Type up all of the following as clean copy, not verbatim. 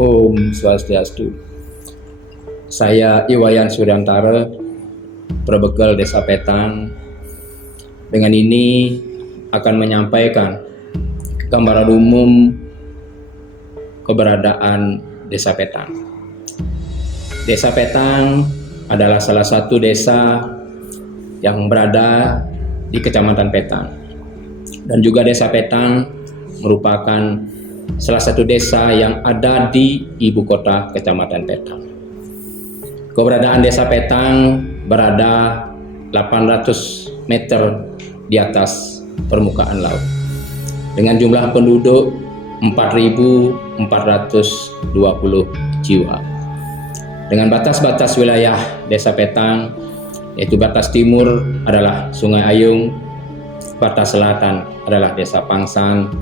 Om Swastiastu. Saya Iwayan Suryantara, Probekal Desa Petang. Dengan ini akan menyampaikan gambaran umum keberadaan Desa Petang. Desa Petang adalah salah satu desa yang berada di Kecamatan Petang. Dan juga Desa Petang merupakan salah satu desa yang ada di ibu kota Kecamatan Petang. Keberadaan Desa Petang berada 800 meter di atas permukaan laut dengan jumlah penduduk 4.420 jiwa. Dengan batas-batas wilayah Desa Petang, yaitu batas timur adalah Sungai Ayung, batas selatan adalah Desa Pangsan,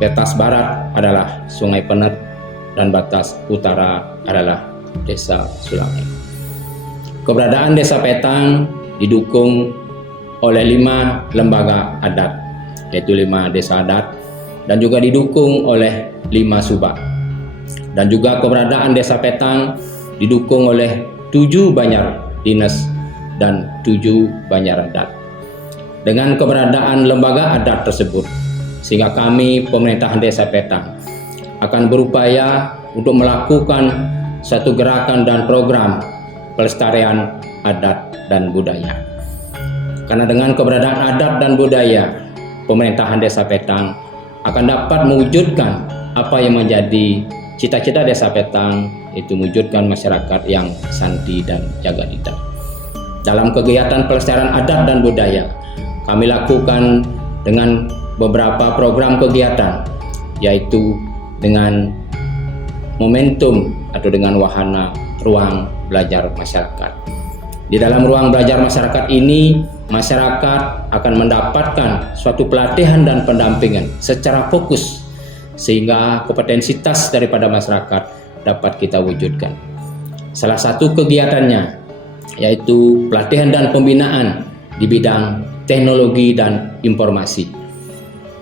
batas barat adalah Sungai Penet, dan batas utara adalah Desa Sulangi. Keberadaan Desa Petang didukung oleh 5 lembaga adat, yaitu 5 desa adat, dan juga didukung oleh 5 subak. Dan juga keberadaan Desa Petang didukung oleh 7 banjar dinas dan 7 banjar adat. Dengan keberadaan lembaga adat tersebut, sehingga kami pemerintahan Desa Petang akan berupaya untuk melakukan satu gerakan dan program pelestarian adat dan budaya. Karena dengan keberadaan adat dan budaya, pemerintahan Desa Petang akan dapat mewujudkan apa yang menjadi cita-cita Desa Petang, itu mewujudkan masyarakat yang santri dan jaga diri. Dalam kegiatan pelestarian adat dan budaya, kami lakukan dengan beberapa program kegiatan, yaitu dengan momentum atau dengan wahana ruang belajar masyarakat. Di dalam ruang belajar masyarakat ini, masyarakat akan mendapatkan suatu pelatihan dan pendampingan secara fokus, sehingga kompetensitas daripada masyarakat dapat kita wujudkan. Salah satu kegiatannya yaitu pelatihan dan pembinaan di bidang teknologi dan informasi.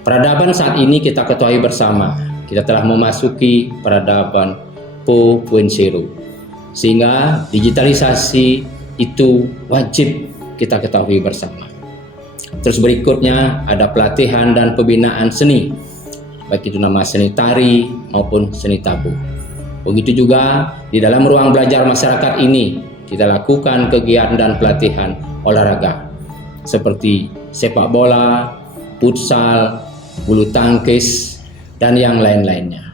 Peradaban saat ini kita ketahui bersama, kita telah memasuki peradaban 4.0, sehingga digitalisasi itu wajib kita ketahui bersama. Terus berikutnya ada pelatihan dan pembinaan seni, baik itu nama seni tari maupun seni tabuh. Begitu juga di dalam ruang belajar masyarakat ini kita lakukan kegiatan dan pelatihan olahraga seperti sepak bola, futsal, bulu tangkis, dan yang lain-lainnya.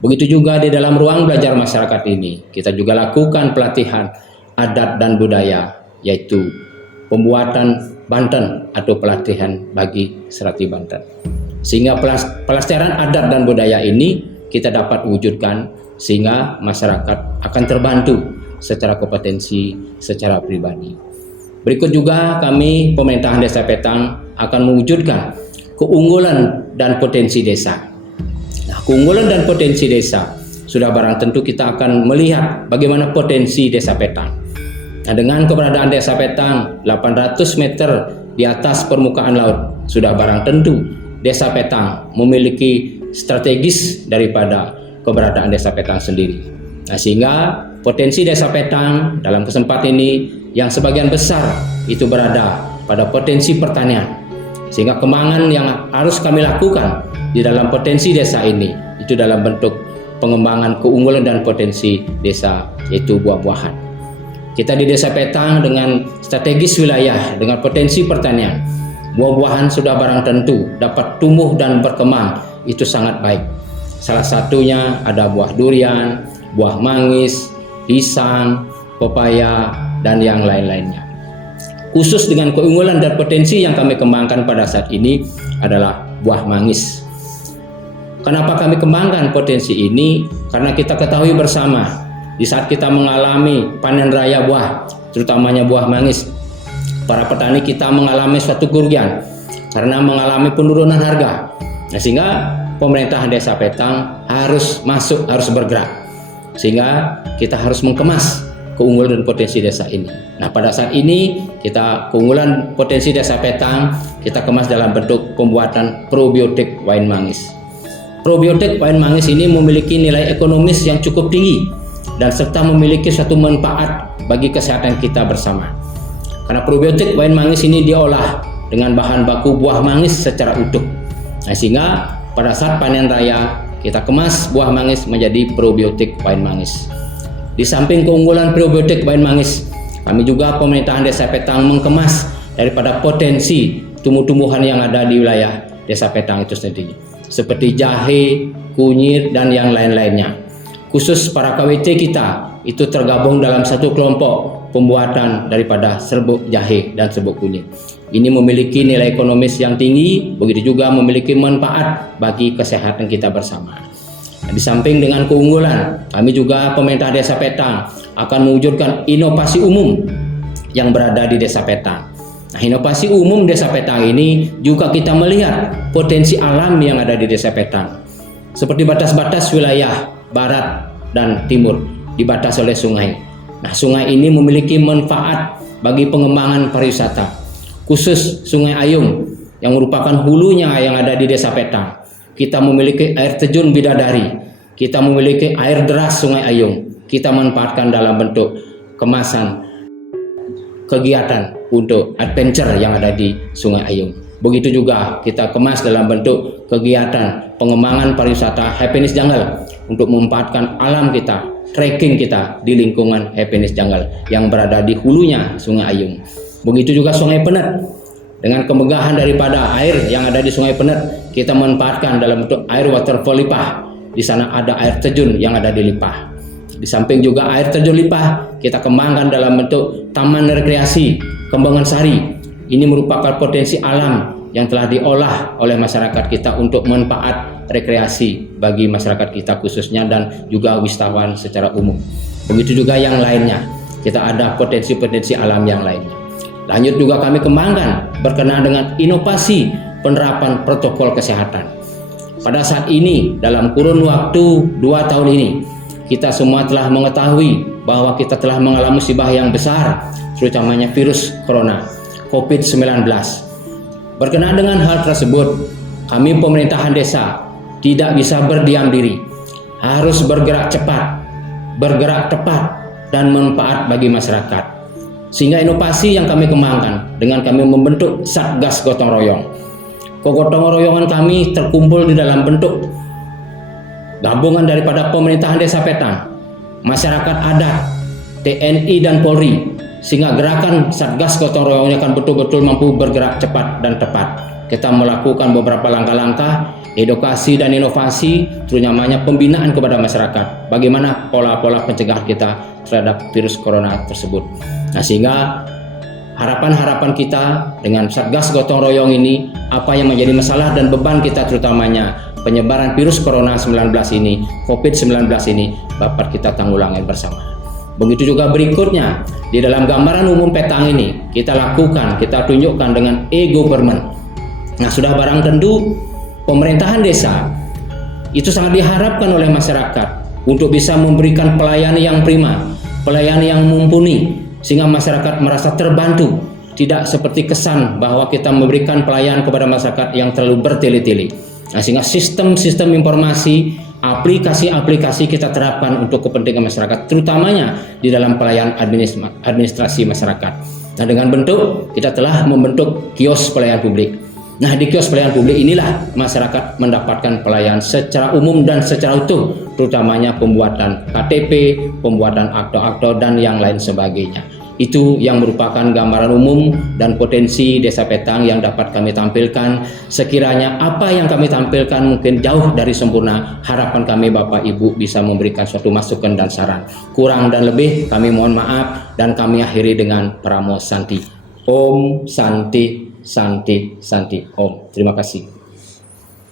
Begitu juga di dalam ruang belajar masyarakat ini, kita juga lakukan pelatihan adat dan budaya, yaitu pembuatan Banten atau pelatihan bagi serati Banten. Sehingga pelestarian adat dan budaya ini kita dapat wujudkan, sehingga masyarakat akan terbantu secara kompetensi, secara pribadi. Berikut juga kami pemerintahan Desa Petang akan mewujudkan keunggulan dan potensi desa. Keunggulan dan potensi desa sudah barang tentu kita akan melihat bagaimana potensi Desa Petang. Nah, dengan keberadaan Desa Petang 800 meter di atas permukaan laut, sudah barang tentu Desa Petang memiliki strategis daripada keberadaan Desa Petang sendiri. Nah, sehingga potensi Desa Petang dalam kesempatan ini yang sebagian besar itu berada pada potensi pertanian, sehingga kembangan yang harus kami lakukan di dalam potensi desa ini itu dalam bentuk pengembangan keunggulan dan potensi desa, yaitu buah-buahan. Kita di Desa Petang dengan strategis wilayah dengan potensi pertanian, buah-buahan sudah barang tentu dapat tumbuh dan berkembang itu sangat baik. Salah satunya ada buah durian, buah manggis, pisang, pepaya, dan yang lain-lainnya. Khusus dengan keunggulan dan potensi yang kami kembangkan pada saat ini adalah buah manggis. Kenapa kami kembangkan potensi ini? Karena kita ketahui bersama, di saat kita mengalami panen raya buah, terutamanya buah manggis, para petani kita mengalami suatu kerugian karena mengalami penurunan harga. Nah, sehingga pemerintahan Desa Petang harus masuk, harus bergerak, sehingga kita harus mengemas keunggulan dan potensi desa ini. Nah, pada saat ini kita keunggulan potensi Desa Petang kita kemas dalam bentuk pembuatan probiotik wine manggis. Probiotik Payan Mangis ini memiliki nilai ekonomis yang cukup tinggi dan serta memiliki suatu manfaat bagi kesehatan kita bersama. Karena probiotik Payan Mangis ini diolah dengan bahan baku buah manggis secara utuh. Nah, sehingga pada saat panen raya kita kemas buah manggis menjadi probiotik Payan Mangis. Di samping keunggulan probiotik Payan Mangis, kami juga pemerintahan Desa Petang mengemas daripada potensi tumbuh-tumbuhan yang ada di wilayah Desa Petang itu sendiri, seperti jahe, kunyit, dan yang lain-lainnya. Khusus para KWT kita itu tergabung dalam satu kelompok pembuatan daripada serbuk jahe dan serbuk kunyit. Ini memiliki nilai ekonomis yang tinggi, begitu juga memiliki manfaat bagi kesehatan kita bersama. Di samping dengan keunggulan, kami juga pemerintah Desa Petang akan mewujudkan inovasi umum yang berada di Desa Petang. Nah, inovasi umum Desa Petang ini juga kita melihat potensi alam yang ada di Desa Petang. Seperti batas-batas wilayah barat dan timur dibatasi oleh sungai. Nah, sungai ini memiliki manfaat bagi pengembangan pariwisata. Khusus Sungai Ayung yang merupakan hulunya yang ada di Desa Petang. Kita memiliki air terjun Bidadari, kita memiliki air deras Sungai Ayung. Kita manfaatkan dalam bentuk kemasan kegiatan untuk adventure yang ada di Sungai Ayung. Begitu juga kita kemas dalam bentuk kegiatan pengembangan pariwisata Happiness Jungle untuk memanfaatkan alam kita, trekking kita di lingkungan Happiness Jungle yang berada di hulunya Sungai Ayung. Begitu juga Sungai Penet, dengan kemegahan daripada air yang ada di Sungai Penet, kita manfaatkan dalam bentuk air waterfall Lipah. Di sana ada air terjun yang ada di Lipah. Di samping juga air terjun Lipah, kita kembangkan dalam bentuk taman rekreasi Kembangan Sari. Ini merupakan potensi alam yang telah diolah oleh masyarakat kita untuk manfaat rekreasi bagi masyarakat kita khususnya dan juga wisatawan secara umum. Begitu juga yang lainnya, kita ada potensi-potensi alam yang lainnya. Lanjut juga kami kembangkan berkenaan dengan inovasi penerapan protokol kesehatan. Pada saat ini dalam kurun waktu 2 tahun ini kita semua telah mengetahui bahwa kita telah mengalami musibah yang besar, terutamanya virus corona COVID-19. Berkenaan dengan hal tersebut, kami pemerintahan desa tidak bisa berdiam diri, harus bergerak cepat, bergerak tepat dan manfaat bagi masyarakat. Sehingga inovasi yang kami kembangkan dengan kami membentuk Satgas Gotong Royong. Kegotong royongan kami terkumpul di dalam bentuk gabungan daripada pemerintahan Desa Petang, masyarakat adat, TNI dan Polri, sehingga gerakan Satgas Gotong Royong akan betul-betul mampu bergerak cepat dan tepat. Kita melakukan beberapa langkah-langkah edukasi dan inovasi, terutamanya pembinaan kepada masyarakat. Bagaimana pola-pola pencegahan kita terhadap virus corona tersebut. Nah, sehingga harapan-harapan kita dengan Satgas Gotong Royong ini, apa yang menjadi masalah dan beban kita terutamanya penyebaran virus corona 19 ini, COVID-19 ini dapat kita tanggulangi bersama. Begitu juga berikutnya, di dalam gambaran umum Petang ini kita lakukan, kita tunjukkan dengan e-government. Nah, sudah barang tentu pemerintahan desa itu sangat diharapkan oleh masyarakat untuk bisa memberikan pelayanan yang prima, pelayanan yang mumpuni, sehingga masyarakat merasa terbantu, tidak seperti kesan bahwa kita memberikan pelayanan kepada masyarakat yang terlalu bertele-tele. Nah, sehingga sistem-sistem informasi, aplikasi-aplikasi kita terapkan untuk kepentingan masyarakat, terutamanya di dalam pelayanan administrasi masyarakat. Nah, dengan bentuk kita telah membentuk kios pelayanan publik. Nah, di kios pelayanan publik inilah masyarakat mendapatkan pelayanan secara umum dan secara utuh, terutamanya pembuatan KTP, pembuatan akte-akte dan yang lain sebagainya. Itu yang merupakan gambaran umum dan potensi Desa Petang yang dapat kami tampilkan. Sekiranya apa yang kami tampilkan mungkin jauh dari sempurna, harapan kami Bapak Ibu bisa memberikan suatu masukan dan saran. Kurang dan lebih kami mohon maaf dan kami akhiri dengan Pramo Santi. Om Santi Santi Santi Om. Terima kasih.